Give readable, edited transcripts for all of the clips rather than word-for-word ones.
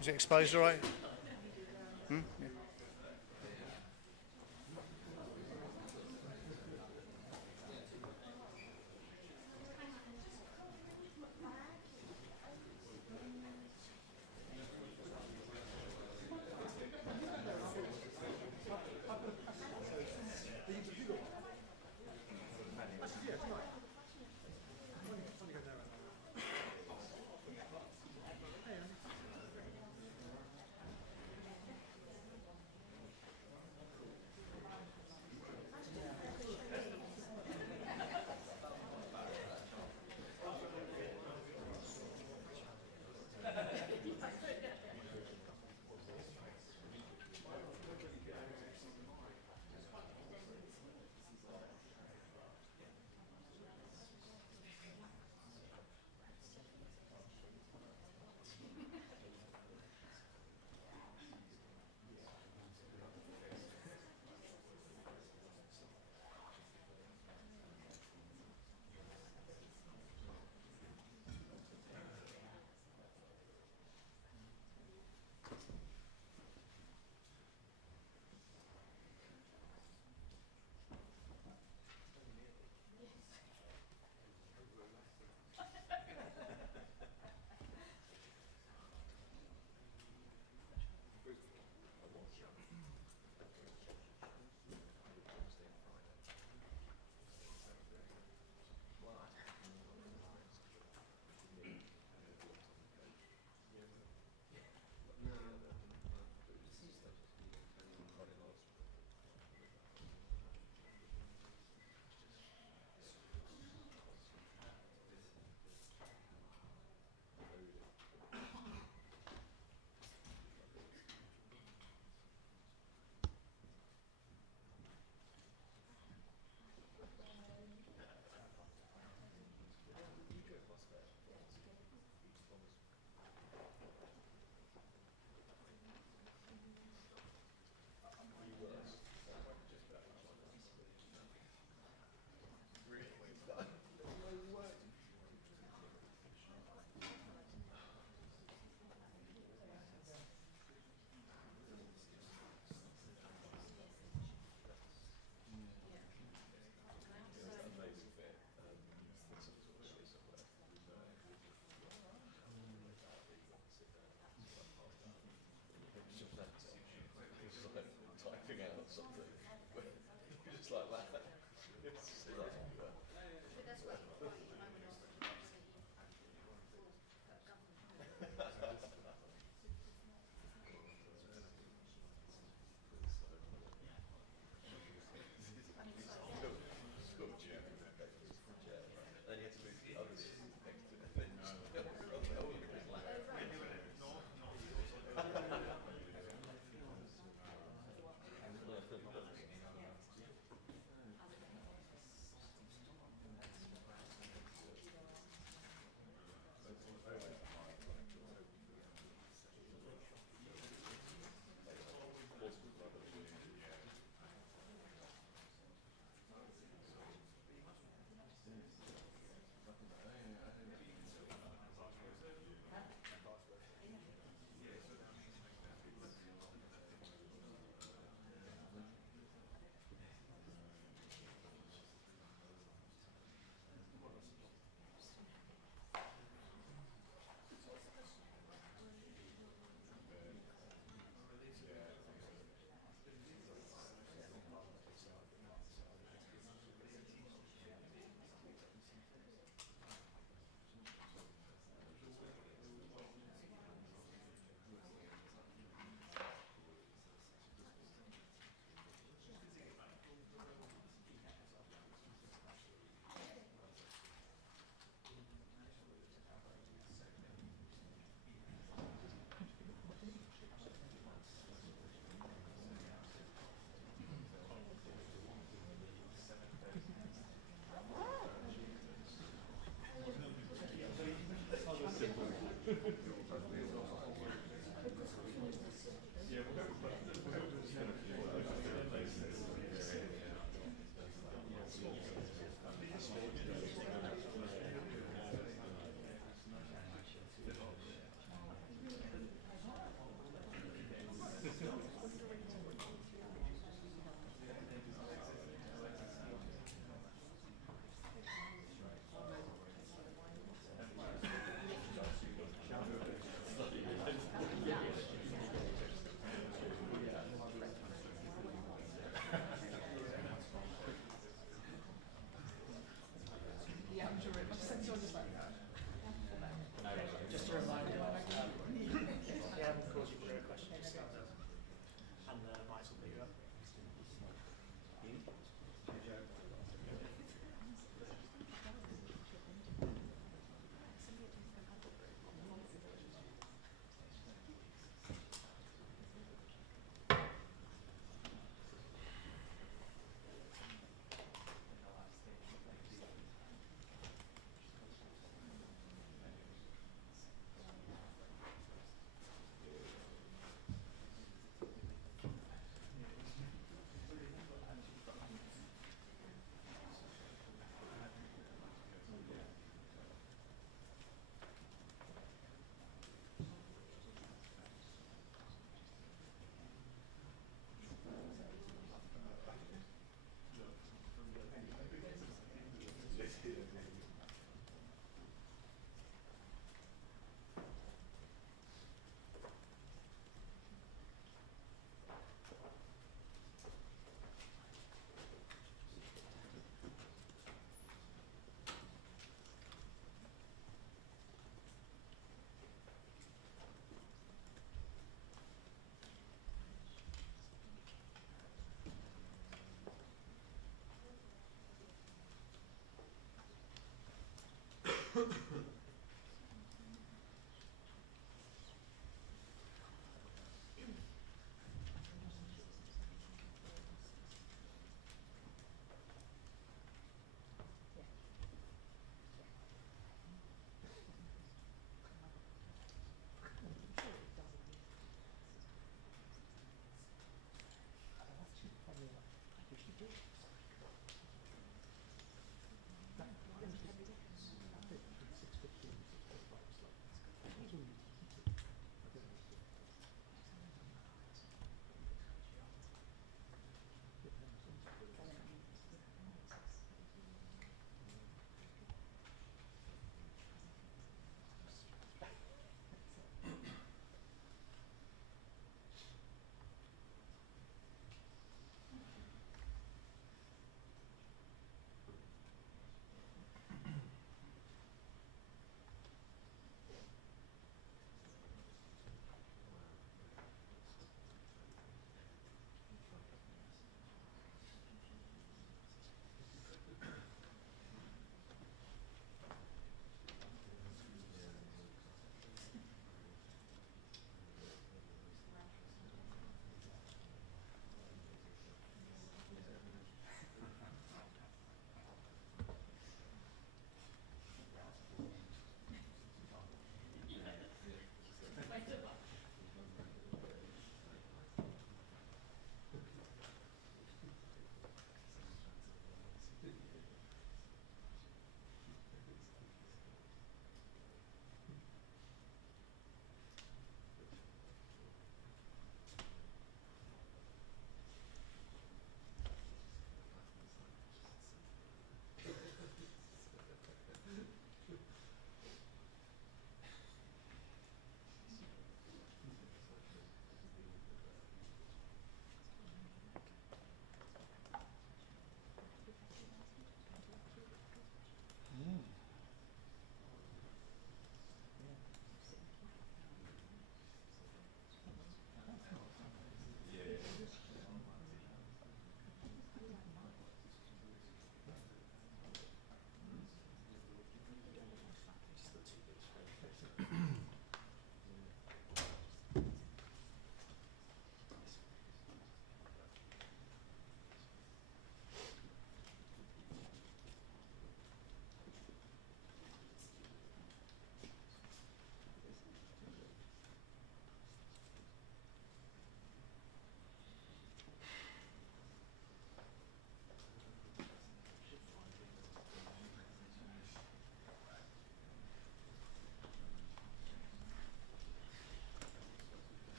Is it exposed all right? Hmm? Yeah.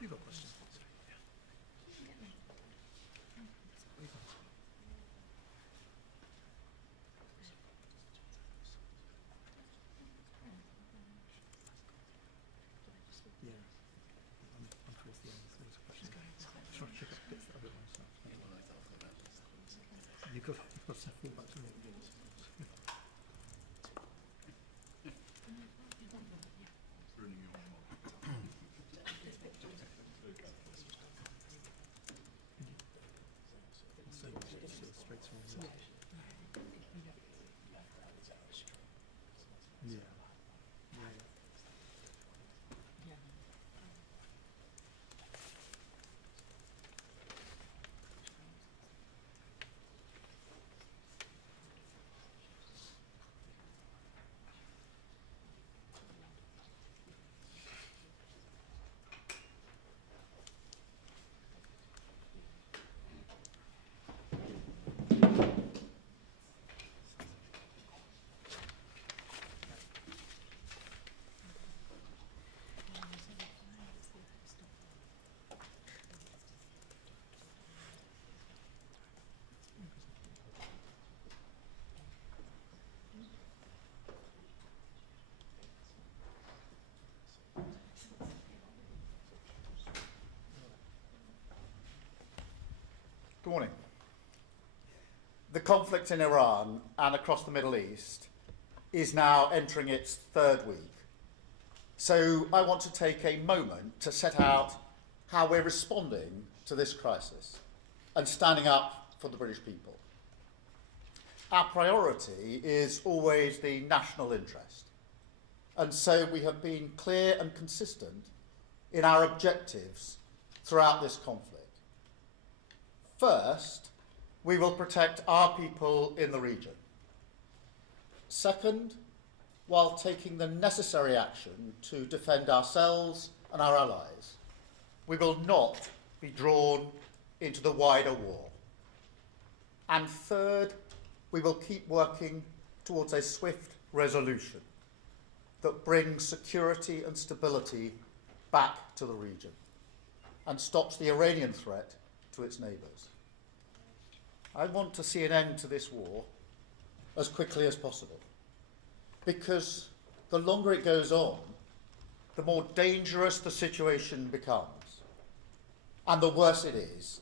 You've got questions. Yeah. I'm towards the end, so there's a question. Try to pick up bits that I've got myself. You've got stuff all back to me. Straight to yeah. Good morning. The conflict in Iran and across the Middle East is now entering its third week. So I want to take a moment to set out how we're responding to this crisis and standing up for the British people. Our priority is always the national interest, and so we have been clear and consistent in our objectives throughout this conflict. First, we will protect our people in the region. Second, while taking the necessary action to defend ourselves and our allies, we will not be drawn into the wider war. And third, we will keep working towards a swift resolution that brings security and stability back to the region and stops the Iranian threat to its neighbours. I want to see an end to this war as quickly as possible, because the longer it goes on, the more dangerous the situation becomes, and the worse it is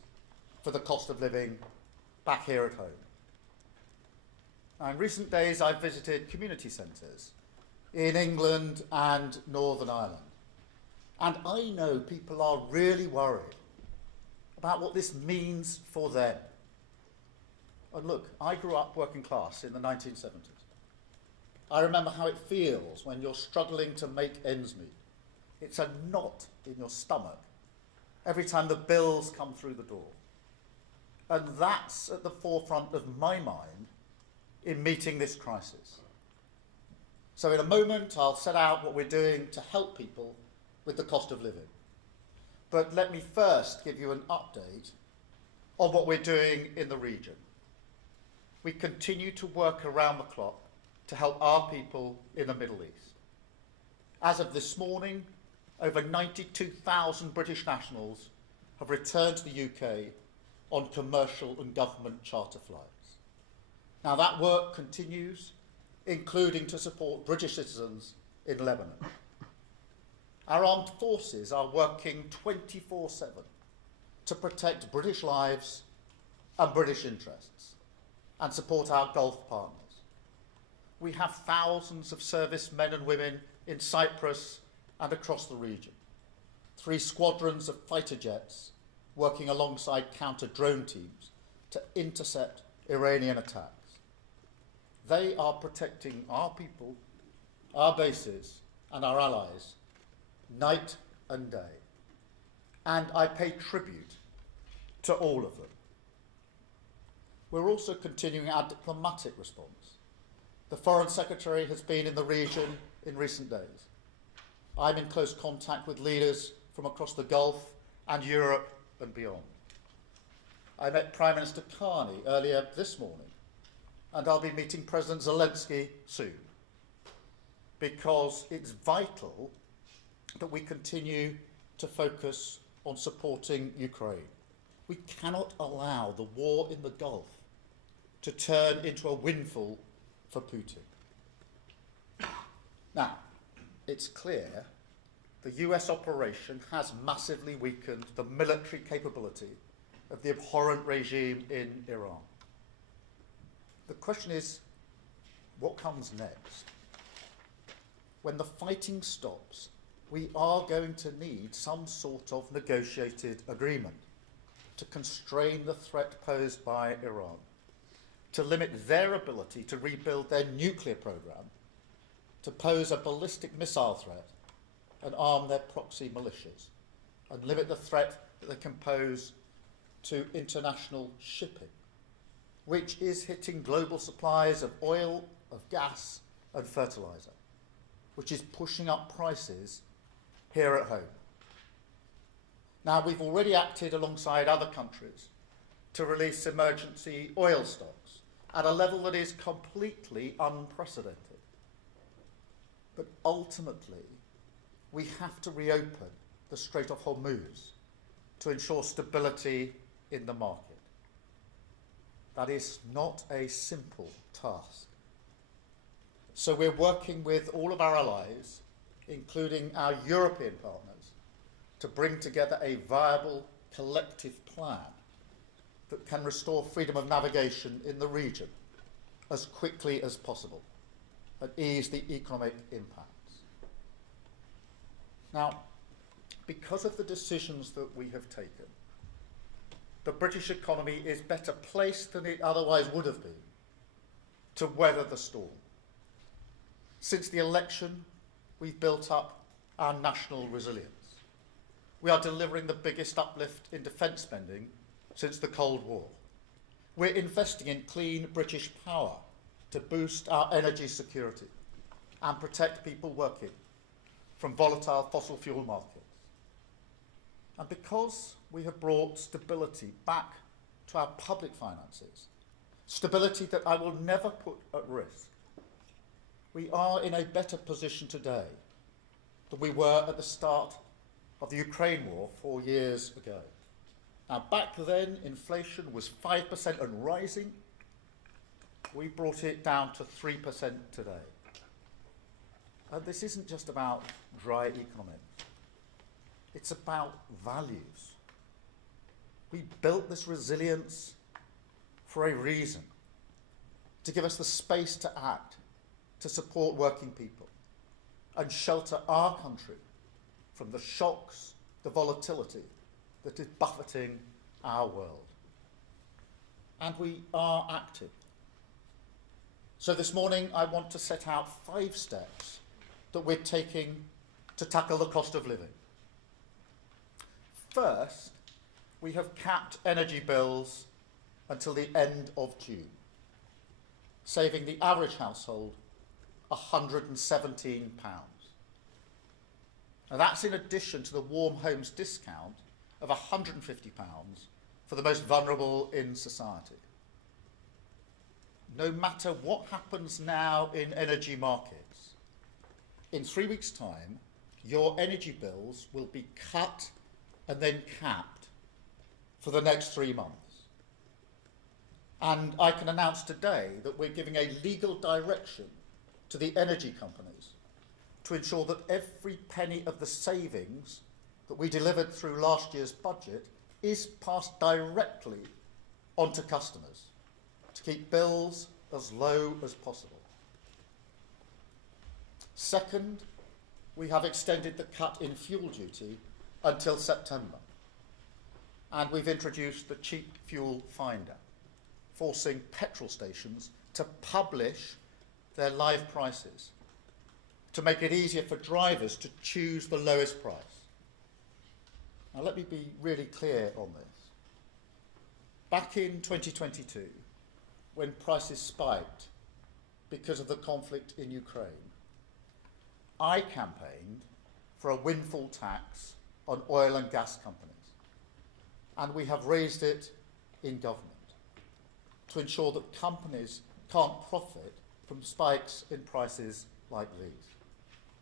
for the cost of living back here at home. Now, in recent days, I've visited community centres in England and Northern Ireland, and I know people are really worried about what this means for them. And look, I grew up working class in the 1970s. I remember how it feels when you're struggling to make ends meet. It's a knot in your stomach every time the bills come through the door. And that's at the forefront of my mind in meeting this crisis. So in a moment, I'll set out what we're doing to help people with the cost of living. But let me first give you an update on what we're doing in the region. We continue to work around the clock to help our people in the Middle East. As of this morning, over 92,000 British nationals have returned to the UK on commercial and government charter flights. Now that work continues, including to support British citizens in Lebanon. Our armed forces are working 24/7 to protect British lives and British interests and support our Gulf partners. We have thousands of service men and women in Cyprus and across the region. 3 squadrons of fighter jets working alongside counter-drone teams to intercept Iranian attacks. They are protecting our people, our bases, and our allies night and day. And I pay tribute to all of them. We're also continuing our diplomatic response. The Foreign Secretary has been in the region in recent days. I'm in close contact with leaders from across the Gulf and Europe and beyond. I met Prime Minister Carney earlier this morning, and I'll be meeting President Zelensky soon, because it's vital that we continue to focus on supporting Ukraine. We cannot allow the war in the Gulf to turn into a windfall for Putin. Now, it's clear the US operation has massively weakened the military capability of the abhorrent regime in Iran. The question is, what comes next? When the fighting stops, we are going to need some sort of negotiated agreement to constrain the threat posed by Iran, to limit their ability to rebuild their nuclear program, to pose a ballistic missile threat and arm their proxy militias, and limit the threat that they can pose to international shipping, which is hitting global supplies of oil, of gas and fertiliser, which is pushing up prices here at home. Now, we've already acted alongside other countries to release emergency oil stocks at a level that is completely unprecedented. But ultimately, we have to reopen the Strait of Hormuz to ensure stability in the market. That is not a simple task. So we're working with all of our allies, including our European partners, to bring together a viable collective plan that can restore freedom of navigation in the region as quickly as possible and ease the economic impacts. Now, because of the decisions that we have taken, the British economy is better placed than it otherwise would have been to weather the storm. Since the election, we've built up our national resilience. We are delivering the biggest uplift in defence spending since the Cold War. We're investing in clean British power to boost our energy security and protect people working from volatile fossil fuel markets. And because we have brought stability back to our public finances, stability that I will never put at risk, we are in a better position today than we were at the start of the Ukraine war 4 years ago. Now, back then, inflation was 5% and rising. We brought it down to 3% today. And this isn't just about dry economics. It's about values. We built this resilience for a reason, to give us the space to act, to support working people, and shelter our country from the shocks, the volatility that is buffeting our world. And we are active. So this morning I want to set out 5 steps that we're taking to tackle the cost of living. First, we have capped energy bills until the end of June, saving the average household £117. Now that's in addition to the Warm Homes discount of £150 for the most vulnerable in society. No matter what happens now in energy markets, in 3 weeks' time, your energy bills will be cut and then capped for the next 3 months. And I can announce today that we're giving a legal direction to the energy companies to ensure that every penny of the savings that we delivered through last year's budget is passed directly onto customers to keep bills as low as possible. Second, we have extended the cut in fuel duty until September. And we've introduced the cheap fuel finder, forcing petrol stations to publish their live prices to make it easier for drivers to choose the lowest price. Now let me be really clear on this. Back in 2022, when prices spiked because of the conflict in Ukraine, I campaigned for a windfall tax on oil and gas companies. And we have raised it in government to ensure that companies can't profit from spikes in prices like these,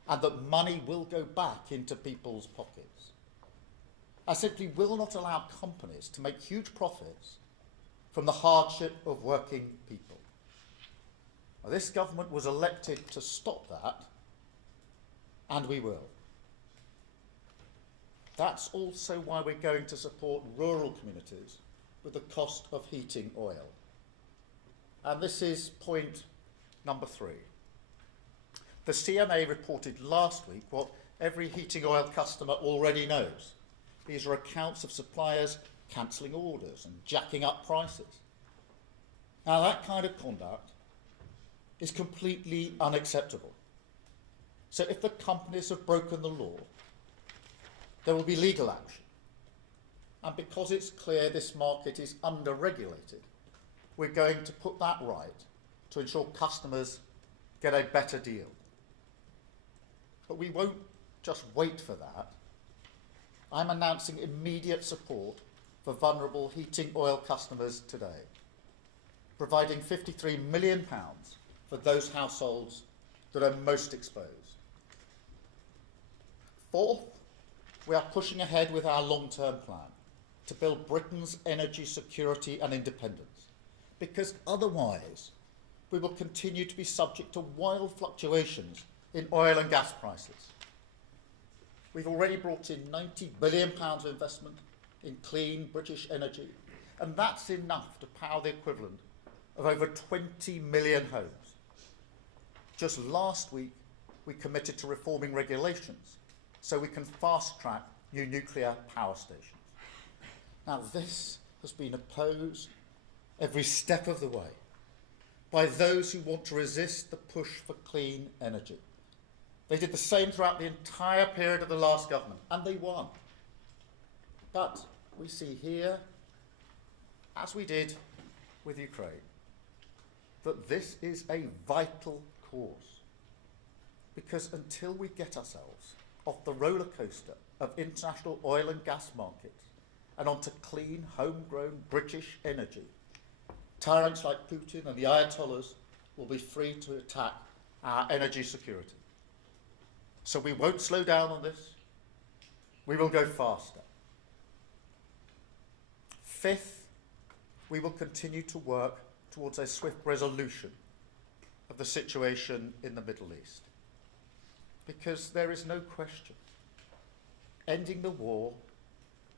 and that money will go back into people's pockets. I simply will not allow companies to make huge profits from the hardship of working people. Now, this government was elected to stop that, and we will. That's also why we're going to support rural communities with the cost of heating oil. And this is point number 3. The CMA reported last week what every heating oil customer already knows. These are accounts of suppliers cancelling orders and jacking up prices. Now that kind of conduct is completely unacceptable. So if the companies have broken the law, there will be legal action. And because it's clear this market is under-regulated, we're going to put that right to ensure customers get a better deal. But we won't just wait for that. I'm announcing immediate support for vulnerable heating oil customers today, providing £53 million for those households that are most exposed. Fourth, we are pushing ahead with our long-term plan to build Britain's energy security and independence, because otherwise we will continue to be subject to wild fluctuations in oil and gas prices. We've already brought in £90 billion of investment in clean British energy, and that's enough to power the equivalent of over 20 million homes. Just last week, we committed to reforming regulations so we can fast-track new nuclear power stations. Now, this has been opposed every step of the way by those who want to resist the push for clean energy. They did the same throughout the entire period of the last government, and they won. But we see here, as we did with Ukraine, that this is a vital cause. Because until we get ourselves off the roller coaster of international oil and gas markets and onto clean, homegrown British energy, tyrants like Putin and the Ayatollahs will be free to attack our energy security. So we won't slow down on this. We will go faster. Fifth, we will continue to work towards a swift resolution of the situation in the Middle East. Because there is no question, ending the war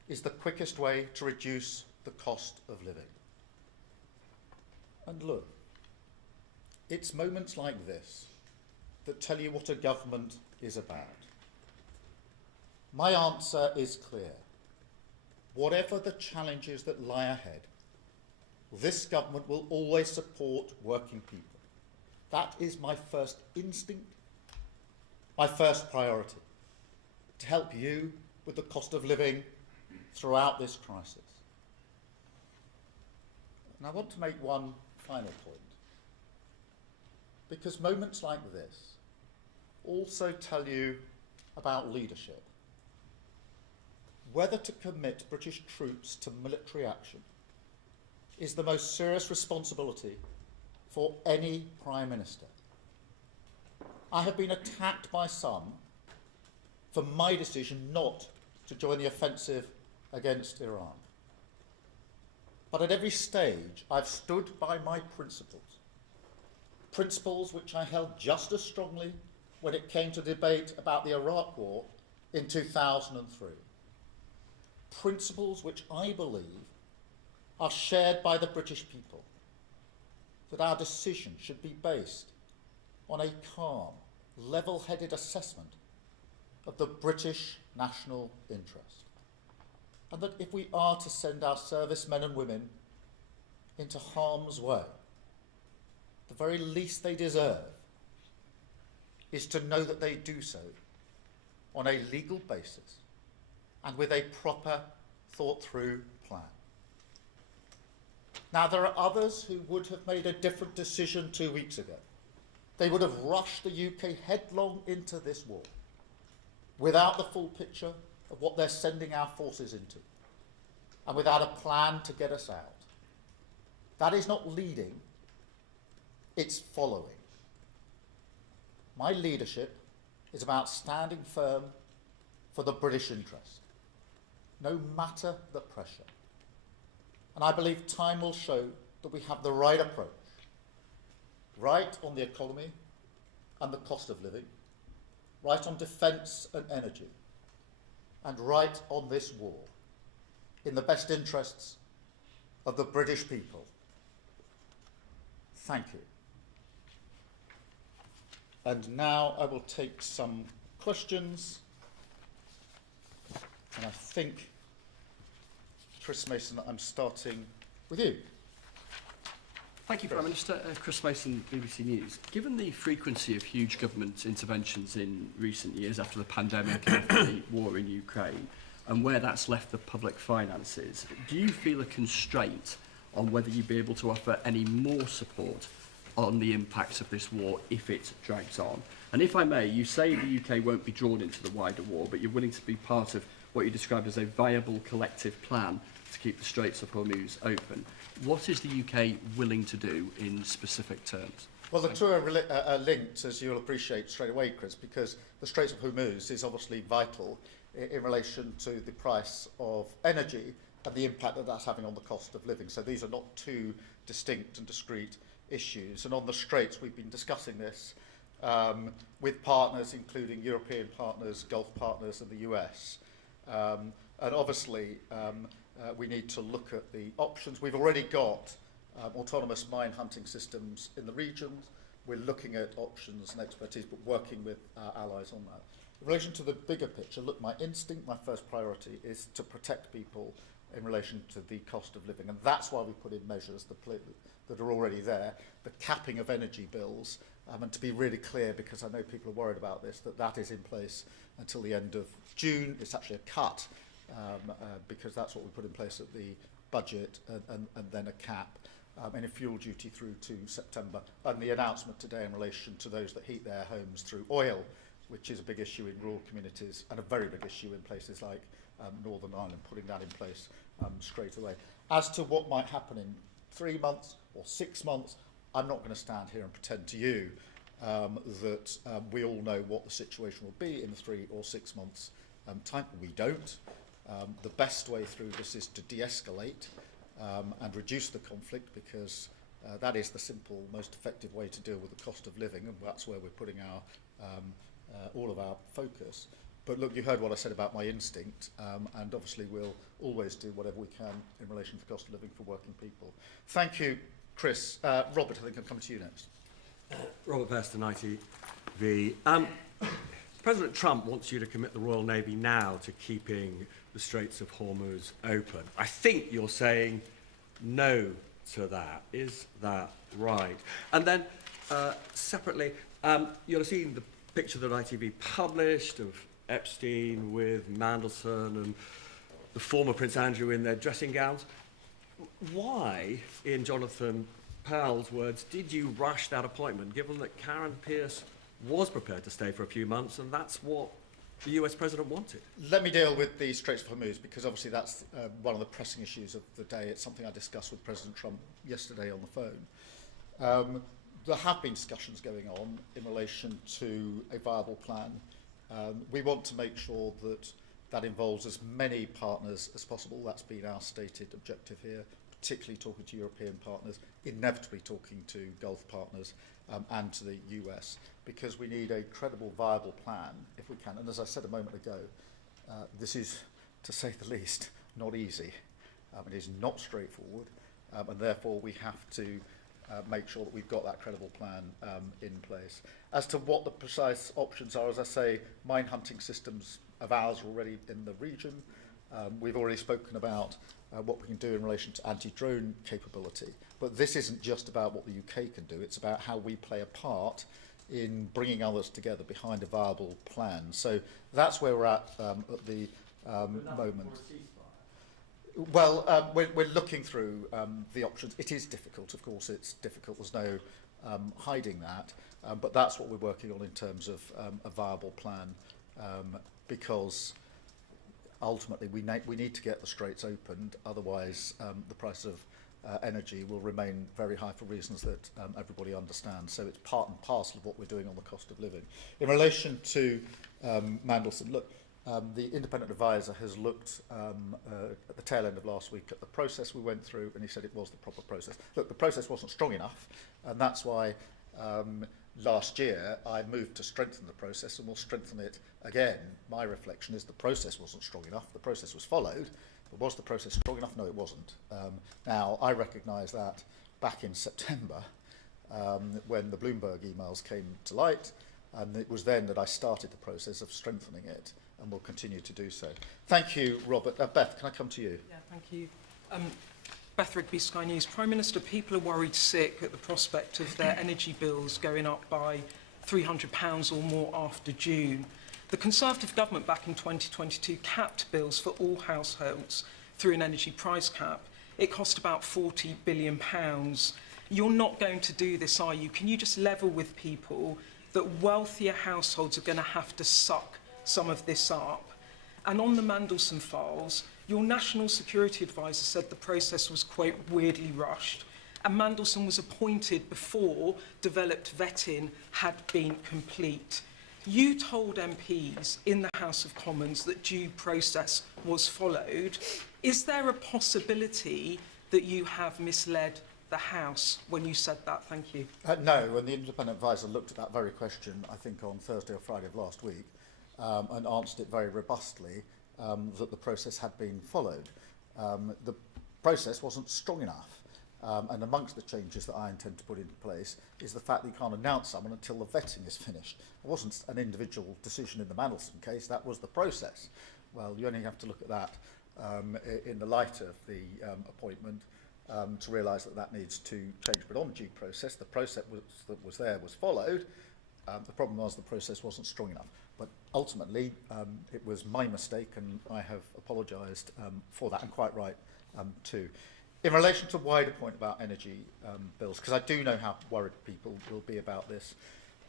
is the quickest way to reduce the cost of living. And look, it's moments like this that tell you what a government is about. My answer is clear. Whatever the challenges that lie ahead, this government will always support working people. That is my first instinct, my first priority, to help you with the cost of living throughout this crisis. And I want to make one final point, because moments like this also tell you about leadership. Whether to commit British troops to military action is the most serious responsibility for any Prime Minister. I have been attacked by some for my decision not to join the offensive against Iran. But at every stage, I've stood by my principles. Principles which I held just as strongly when it came to debate about the Iraq War in 2003. Principles which I believe are shared by the British people, that our decision should be based on a calm, level-headed assessment of the British national interest. And that if we are to send our servicemen and women into harm's way, the very least they deserve is to know that they do so on a legal basis and with a proper, thought-through plan. Now, there are others who would have made a different decision 2 weeks ago. They would have rushed the UK headlong into this war without the full picture of what they're sending our forces into and without a plan to get us out. That is not leading, it's following. My leadership is about standing firm for the British interest, no matter the pressure. And I believe time will show that we have the right approach, right on the economy and the cost of living, right on defence and energy, and right on this war, in the best interests of the British people. Thank you. And now I will take some questions. And I think, Chris Mason, I'm starting with you. Thank you, Prime Minister. Chris Mason, BBC News. Given the frequency of huge government interventions in recent years after the pandemic and after the war in Ukraine, and where that's left the public finances, do you feel a constraint on whether you'd be able to offer any more support on the impacts of this war if it drags on? And if I may, you say the UK won't be drawn into the wider war, but you're willing to be part of what you described as a viable collective plan to keep the Straits of Hormuz open. What is the UK willing to do in specific terms? Well, the two are linked, as you'll appreciate straight away, Chris, because the Straits of Hormuz is obviously vital in relation to the price of energy and the impact that that's having on the cost of living. So these are not two distinct and discrete issues. And on the Straits, we've been discussing this with partners, including European partners, Gulf partners, and the US. And obviously, we need to look at the options. We've already got autonomous mine hunting systems in the regions. We're looking at options and expertise, but working with our allies on that. In relation to the bigger picture, look, my instinct, my first priority is to protect people in relation to the cost of living, and that's why we put in measures that are already there, the capping of energy bills, and to be really clear, because I know people are worried about this, that is in place until the end of June. It's actually a cut, because that's what we put in place at the budget, and then a cap, and a fuel duty through to September, and the announcement today in relation to those that heat their homes through oil, which is a big issue in rural communities and a very big issue in places like Northern Ireland, putting that in place straight away. As to what might happen in 3 months or 6 months, I'm not going to stand here and pretend to you that we all know what the situation will be in 3 or 6 months' time. We don't. The best way through this is to de-escalate and reduce the conflict, because that is the simple, most effective way to deal with the cost of living, and that's where we're putting our all of our focus. But look, you heard what I said about my instinct, and obviously we'll always do whatever we can in relation to the cost of living for working people. Thank you, Chris. Robert, I think I'll come to you next. Robert Preston, ITV. President Trump wants you to commit the Royal Navy now to keeping the Straits of Hormuz open. I think you're saying no to that. Is that right? And then, separately, you'll have seen the picture that ITV published of Epstein with Mandelson and the former Prince Andrew in their dressing gowns. Why, in Jonathan Powell's words, did you rush that appointment, given that Karen Pierce was prepared to stay for a few months, and that's what the US president wanted? Let me deal with the Straits of Hormuz, because obviously that's one of the pressing issues of the day. It's something I discussed with President Trump yesterday on the phone. There have been discussions going on in relation to a viable plan. We want to make sure that that involves as many partners as possible. That's been our stated objective here, particularly talking to European partners, inevitably talking to Gulf partners, and to the US, because we need a credible, viable plan if we can. And as I said a moment ago, this is, to say the least, not easy. It is not straightforward, and therefore we have to make sure that we've got that credible plan in place. As to what the precise options are, as I say, mine hunting systems of ours are already in the region. We've already spoken about what we can do in relation to anti-drone capability. But this isn't just about what the UK can do, it's about how we play a part in bringing others together behind a viable plan. So that's where we're at the moment. Well, we're looking through the options. It is difficult, of course, it's difficult, there's no hiding that, but that's what we're working on in terms of a viable plan, because ultimately we need to get the straits opened, otherwise the price of energy will remain very high for reasons that everybody understands. So it's part and parcel of what we're doing on the cost of living. In relation to Mandelson, look, the independent advisor has looked at the tail end of last week at the process we went through, and he said it was the proper process. Look, the process wasn't strong enough, and that's why last year I moved to strengthen the process, and we'll strengthen it again. My reflection is the process wasn't strong enough. The process was followed, but was the process strong enough? No, it wasn't. Now, I recognise that back in September, when the Bloomberg emails came to light, and it was then that I started the process of strengthening it, and will continue to do so. Thank you, Robert. Beth, can I come to you? Yeah, thank you. Beth Rigby, Sky News. Prime Minister, people are worried sick at the prospect of their energy bills going up by £300 or more after June. The Conservative government back in 2022 capped bills for all households through an energy price cap. It cost about £40 billion. You're not going to do this, are you? Can you just level with people that wealthier households are going to have to suck some of this up? And on the Mandelson files, your National Security Advisor said the process was, quote, weirdly rushed, and Mandelson was appointed before developed vetting had been complete. You told MPs in the House of Commons that due process was followed. Is there a possibility that you have misled the House when you said that? Thank you. No, and the independent advisor looked at that very question, I think, on Thursday or Friday of last week, and answered it very robustly, that the process had been followed. The process wasn't strong enough. and amongst the changes that I intend to put into place is the fact that you can't announce someone until the vetting is finished. It wasn't an individual decision in the Mandelson case, that was the process. Well, you only have to look at that in the light of the appointment to realise that that needs to change. But on due process, the process that was there was followed. The problem was the process wasn't strong enough. But ultimately, it was my mistake, and I have apologised for that, and quite right too. In relation to the wider point about energy bills, because I do know how worried people will be about this,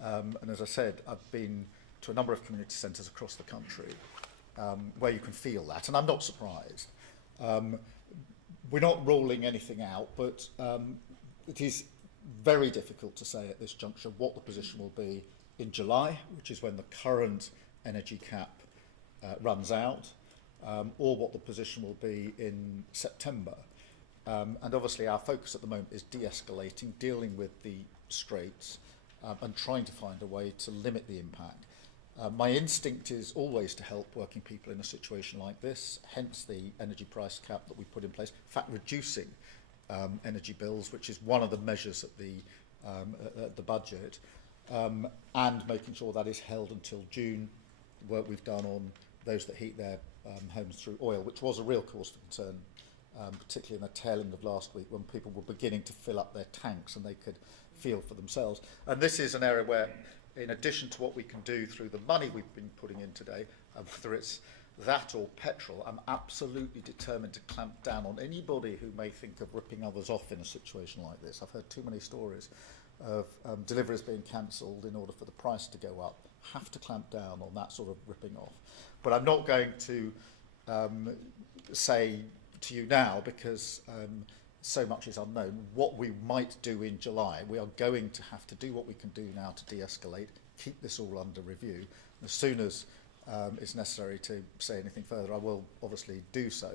and as I said, I've been to a number of community centres across the country where you can feel that, and I'm not surprised. We're not ruling anything out, but it is very difficult to say at this juncture what the position will be in July, which is when the current energy cap runs out, or what the position will be in September. And obviously our focus at the moment is de-escalating, dealing with the straits, and trying to find a way to limit the impact. My instinct is always to help working people in a situation like this, hence the energy price cap that we put in place. In fact, reducing energy bills, which is one of the measures at the budget, and making sure that is held until June. The work we've done on those that heat their homes through oil, which was a real cause for concern, particularly in the tail end of last week when people were beginning to fill up their tanks and they could feel for themselves. And this is an area where, in addition to what we can do through the money we've been putting in today, whether it's that or petrol, I'm absolutely determined to clamp down on anybody who may think of ripping others off in a situation like this. I've heard too many stories of deliveries being cancelled in order for the price to go up. Have to clamp down on that sort of ripping off. But I'm not going to say to you now, because so much is unknown, what we might do in July. We are going to have to do what we can do now to de-escalate, keep this all under review. As soon as it's necessary to say anything further, I will obviously do so.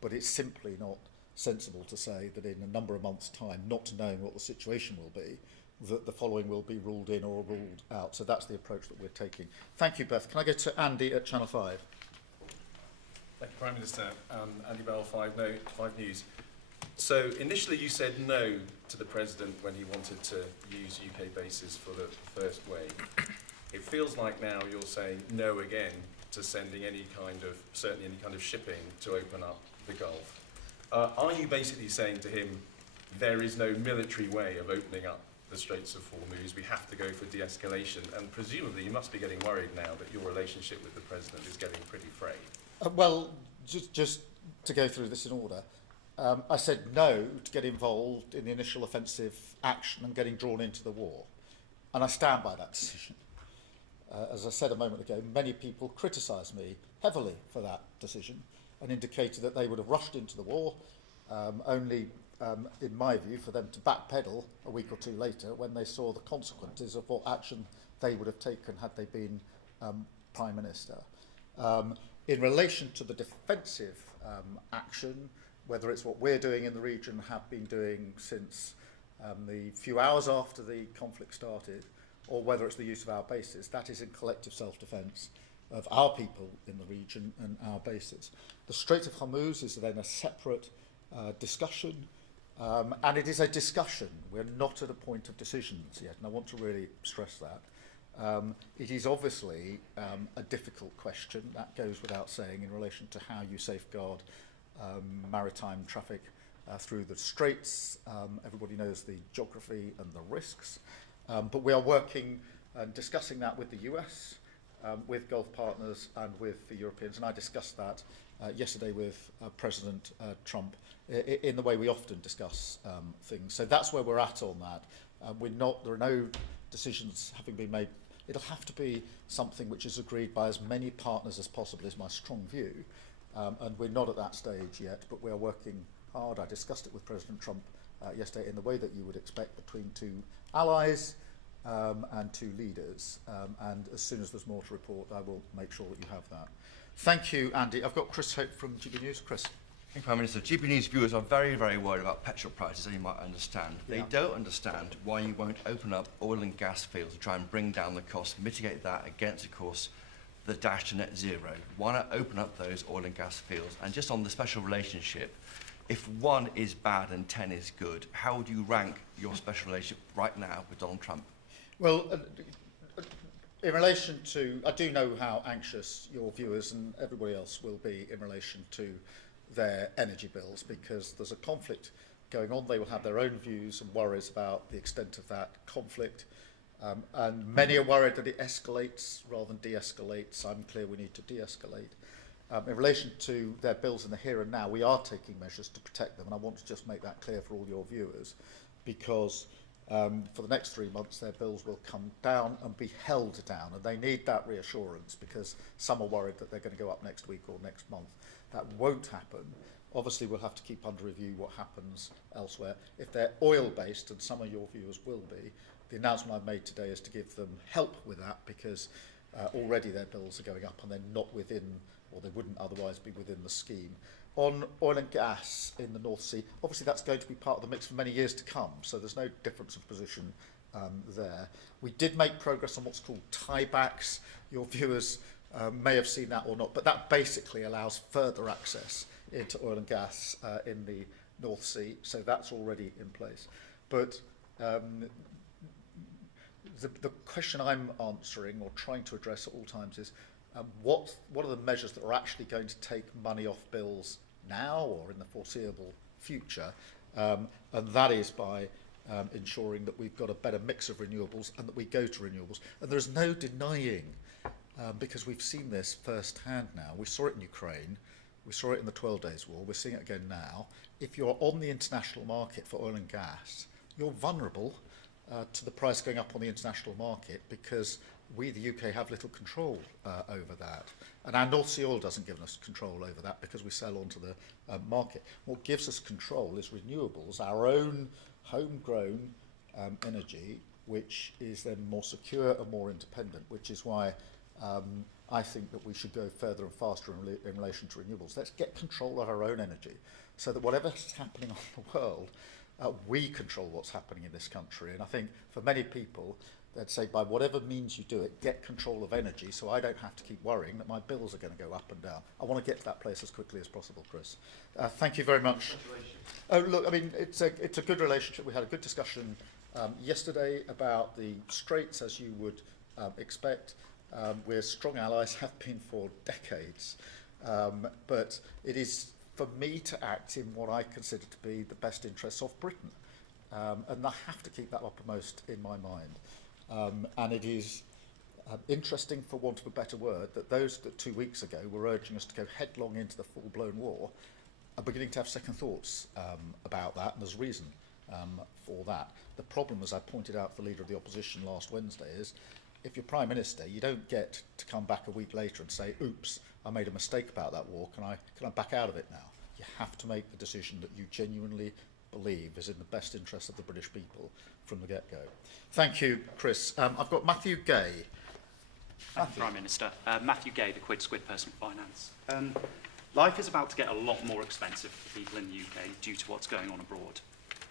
But it's simply not sensible to say that in a number of months' time, not knowing what the situation will be, that the following will be ruled in or ruled out. So that's the approach that we're taking. Thank you, Beth. Can I go to Andy at Channel 5? Thank you, Prime Minister. Andy Bell, 5 News. So initially you said no to the President when he wanted to use UK bases for the first wave. It feels like now you're saying no again to sending certainly any kind of shipping to open up the Gulf. Are you basically saying to him, there is no military way of opening up the Straits of Hormuz, we have to go for de-escalation? And presumably you must be getting worried now that your relationship with the President is getting pretty frayed. Well, just to go through this in order, I said no to get involved in the initial offensive action and getting drawn into the war. And I stand by that decision. As I said a moment ago, many people criticised me heavily for that decision and indicated that they would have rushed into the war, only, in my view, for them to backpedal a week or two later when they saw the consequences of what action they would have taken had they been Prime Minister. In relation to the defensive action, whether it's what we're doing in the region, have been doing since the few hours after the conflict started, or whether it's the use of our bases, that is in collective self-defence of our people in the region and our bases. The Strait of Hormuz is then a separate discussion, and it is a discussion. We're not at a point of decisions yet, and I want to really stress that. It is obviously a difficult question, that goes without saying, in relation to how you safeguard maritime traffic through the straits. Everybody knows the geography and the risks, but we are working and discussing that with the US, with Gulf partners and with the Europeans, and I discussed that yesterday with President Trump in the way we often discuss things. So that's where we're at on that. There are no decisions having been made. It'll have to be something which is agreed by as many partners as possible, is my strong view. And we're not at that stage yet, but we are working hard. I discussed it with President Trump yesterday in the way that you would expect between two allies and two leaders. And as soon as there's more to report, I will make sure that you have that. Thank you, Andy. I've got Chris Hope from GB News. Chris. Thank you, Prime Minister. GB News viewers are very, very worried about petrol prices, as you might understand. They don't understand why you won't open up oil and gas fields to try and bring down the cost, mitigate that against, of course, the dash to net zero. Why not open up those oil and gas fields? And just on the special relationship, If 1 is bad and 10 is good, how would you rank your special relationship right now with Donald Trump? Well, in relation to, I do know how anxious your viewers and everybody else will be in relation to their energy bills, because there's a conflict going on. They will have their own views and worries about the extent of that conflict. And many are worried that it escalates rather than de-escalates. I'm clear we need to de-escalate. In relation to their bills in the here and now, we are taking measures to protect them, and I want to just make that clear for all your viewers, because for the next 3 months their bills will come down and be held down, and they need that reassurance, because some are worried that they're going to go up next week or next month. That won't happen. Obviously we'll have to keep under review what happens elsewhere. If they're oil based, and some of your viewers will be, the announcement I've made today is to give them help with that, because already their bills are going up and they're not within, or they wouldn't otherwise be within the scheme. On oil and gas in the North Sea, obviously that's going to be part of the mix for many years to come, so there's no difference of position there. We did make progress on what's called tiebacks. Your viewers may have seen that or not, but that basically allows further access into oil and gas in the North Sea, so that's already in place. But the question I'm answering or trying to address at all times is what are the measures that are actually going to take money off bills now or in the foreseeable future, and that is by ensuring that we've got a better mix of renewables and that we go to renewables. And there's no denying, because we've seen this firsthand now. We saw it in Ukraine, we saw it in the 12 Days War, we're seeing it again now. If you're on the international market for oil and gas, you're vulnerable to the price going up on the international market, because we, the UK, have little control over that. And our North Sea oil doesn't give us control over that, because we sell onto the market. What gives us control is renewables, our own homegrown energy, which is then more secure and more independent, which is why I think that we should go further and faster in relation to renewables. Let's get control of our own energy, so that whatever's happening on the world, we control what's happening in this country. And I think for many people, they'd say, by whatever means you do it, get control of energy, so I don't have to keep worrying that my bills are going to go up and down. I want to get to that place as quickly as possible, Chris. Thank you very much. Oh, look, I mean, it's a good relationship. We had a good discussion yesterday about the Straits, as you would expect. We're strong allies, have been for decades. But it is for me to act in what I consider to be the best interests of Britain. And I have to keep that uppermost in my mind. And it is interesting, for want of a better word, that those that 2 weeks ago were urging us to go headlong into the full-blown war are beginning to have second thoughts about that, and there's reason for that. The problem, as I pointed out to the Leader of the Opposition last Wednesday, is if you're Prime Minister, you don't get to come back a week later and say, oops, I made a mistake about that war, can I back out of it now? You have to make the decision that you genuinely believe is in the best interest of the British people from the get-go. Thank you, Chris. I've got Matthew Gay. Thank you, Prime Minister. Matthew Gay, the Quid Squid Personal Finance. Life is about to get a lot more expensive for people in the UK due to what's going on abroad.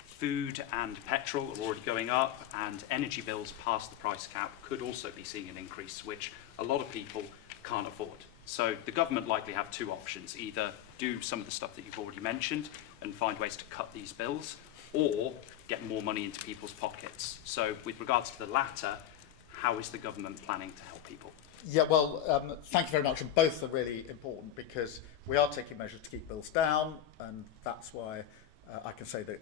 Food and petrol are already going up, and energy bills past the price cap could also be seeing an increase, which a lot of people can't afford. So the government likely have two options: either do some of the stuff that you've already mentioned and find ways to cut these bills, or get more money into people's pockets. So with regards to the latter, how is the government planning to help people? Yeah, well, thank you very much, and both are really important, because we are taking measures to keep bills down, and that's why I can say that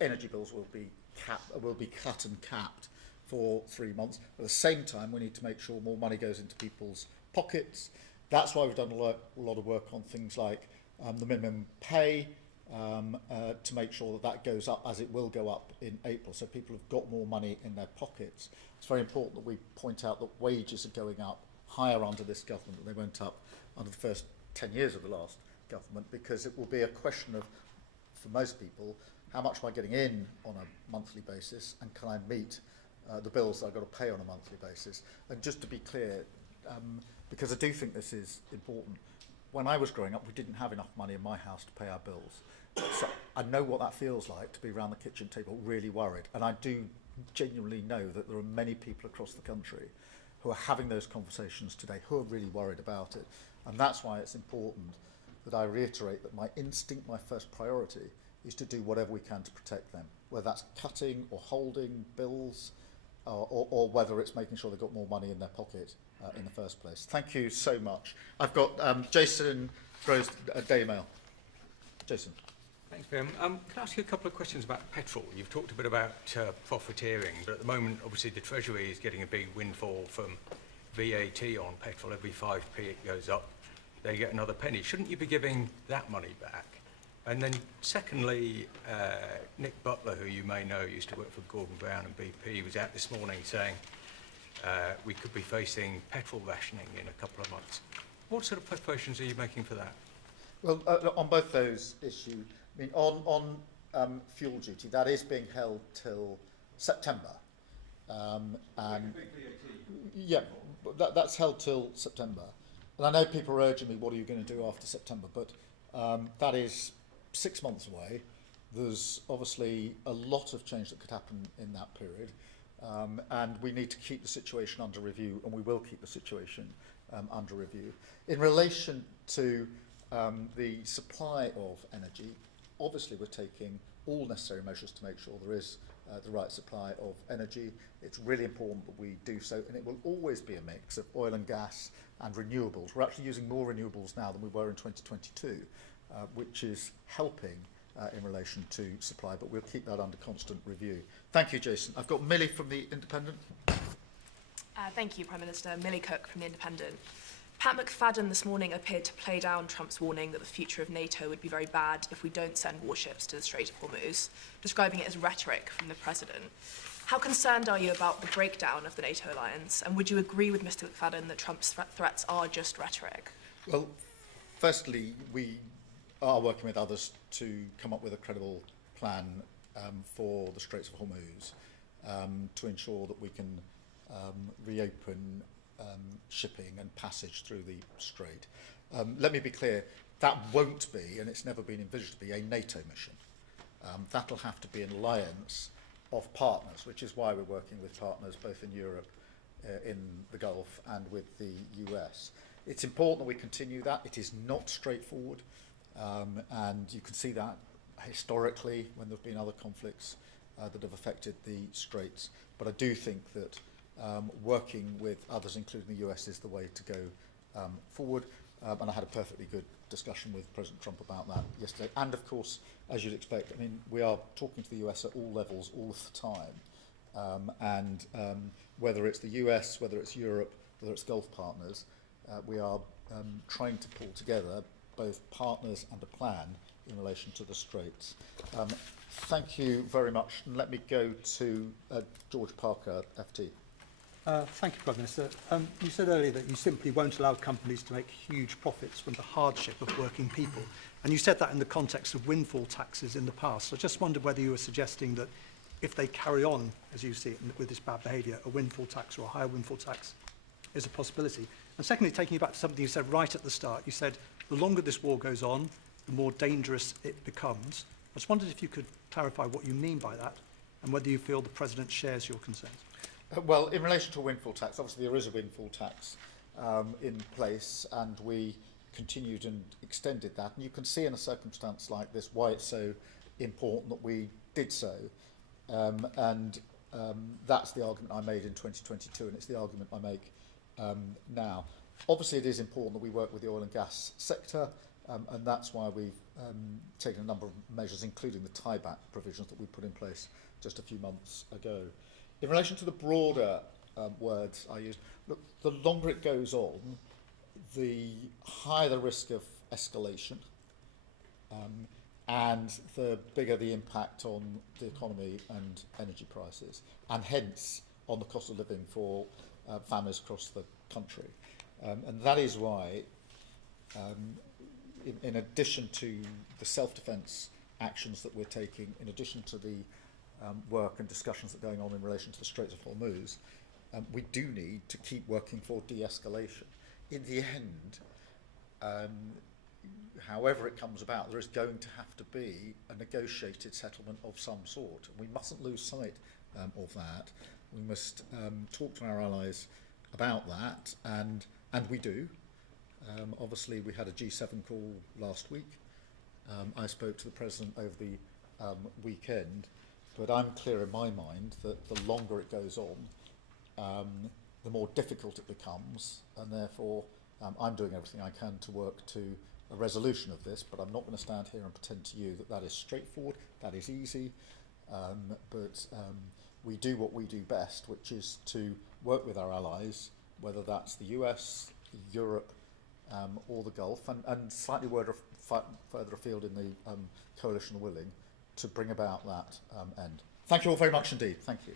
energy bills will be cut and capped for 3 months. At the same time, we need to make sure more money goes into people's pockets. That's why we've done a lot of work on things like the minimum pay, to make sure that that goes up, as it will go up in April, so people have got more money in their pockets. It's very important that we point out that wages are going up higher under this government than they went up under the first 10 years of the last government, because it will be a question of, for most people, how much am I getting in on a monthly basis, and can I meet the bills that I've got to pay on a monthly basis. And just to be clear, because I do think this is important, when I was growing up, we didn't have enough money in my house to pay our bills. So I know what that feels like, to be around the kitchen table really worried. And I do genuinely know that there are many people across the country who are having those conversations today, who are really worried about it. And that's why it's important that I reiterate that my instinct, my first priority, is to do whatever we can to protect them, whether that's cutting or holding bills, or whether it's making sure they've got more money in their pocket in the first place. Thank you so much. I've got Jason Groves, Daily Mail. Jason. Thanks, Graham. Can I ask you a couple of questions about petrol? You've talked a bit about profiteering, but at the moment, obviously, the Treasury is getting a big windfall from VAT on petrol. Every 5p it goes up, they get another penny. Shouldn't you be giving that money back? And then secondly, Nick Butler, who you may know, used to work for Gordon Brown and BP, was out this morning saying we could be facing petrol rationing in a couple of months. What sort of preparations are you making for that? Well, on both those issues, I mean, on fuel duty, that is being held till September. And yeah, that's held till September. And I know people are urging me, what are you going to do after September? But that is 6 months away. There's obviously a lot of change that could happen in that period. And we need to keep the situation under review, and we will keep the situation under review. In relation to the supply of energy, obviously we're taking all necessary measures to make sure there is the right supply of energy. It's really important that we do so, and it will always be a mix of oil and gas and renewables. We're actually using more renewables now than we were in 2022, which is helping in relation to supply, but we'll keep that under constant review. Thank you, Jason. I've got Millie from The Independent. Thank you, Prime Minister. Millie Cook from The Independent. Pat McFadden this morning appeared to play down Trump's warning that the future of NATO would be very bad if we don't send warships to the Strait of Hormuz, describing it as rhetoric from the President. How concerned are you about the breakdown of the NATO alliance, and would you agree with Mr McFadden that Trump's threats are just rhetoric? Well, firstly, we are working with others to come up with a credible plan for the Straits of Hormuz to ensure that we can reopen shipping and passage through the strait. Let me be clear, that won't be, and it's never been envisaged to be, a NATO mission. That'll have to be an alliance of partners, which is why we're working with partners both in Europe, in the Gulf, and with the US. It's important that we continue that. It is not straightforward, and you can see that historically when there have been other conflicts that have affected the straits. But I do think that working with others, including the US, is the way to go forward. And I had a perfectly good discussion with President Trump about that yesterday. And of course, as you'd expect, I mean, we are talking to the US at all levels, all the time. And whether it's the US, whether it's Europe, whether it's Gulf partners, we are trying to pull together both partners and a plan in relation to the Straits. Thank you very much. And let me go to George Parker, FT. Thank you, Prime Minister. You said earlier that you simply won't allow companies to make huge profits from the hardship of working people. And you said that in the context of windfall taxes in the past. So I just wondered whether you were suggesting that if they carry on, as you see it, with this bad behaviour, a windfall tax or a higher windfall tax is a possibility. And secondly, taking you back to something you said right at the start, you said the longer this war goes on, the more dangerous it becomes. I just wondered if you could clarify what you mean by that and whether you feel the President shares your concerns. Well, in relation to a windfall tax, obviously there is a windfall tax in place, and we continued and extended that. And you can see in a circumstance like this why it's so important that we did so. That's the argument I made in 2022, and it's the argument I make now. Obviously, it is important that we work with the oil and gas sector, and that's why we've taken a number of measures, including the tieback provisions that we put in place just a few months ago. In relation to the broader words I used, look, the longer it goes on, the higher the risk of escalation, and the bigger the impact on the economy and energy prices, and hence on the cost of living for families across the country. And that is why, in addition to the self-defence actions that we're taking, in addition to the work and discussions that are going on in relation to the Straits of Hormuz, we do need to keep working for de-escalation. In the end, however it comes about, there is going to have to be a negotiated settlement of some sort. We mustn't lose sight of that. We must talk to our allies about that, and we do. Obviously, we had a G7 call last week. I spoke to the President over the weekend, but I'm clear in my mind that the longer it goes on, the more difficult it becomes, and therefore I'm doing everything I can to work to a resolution of this, but I'm not going to stand here and pretend to you that that is straightforward, that is easy, but we do what we do best, which is to work with our allies, whether that's the US, Europe, or the Gulf, and slightly further afield in the coalition willing, to bring about that end. Thank you all very much indeed. Thank you.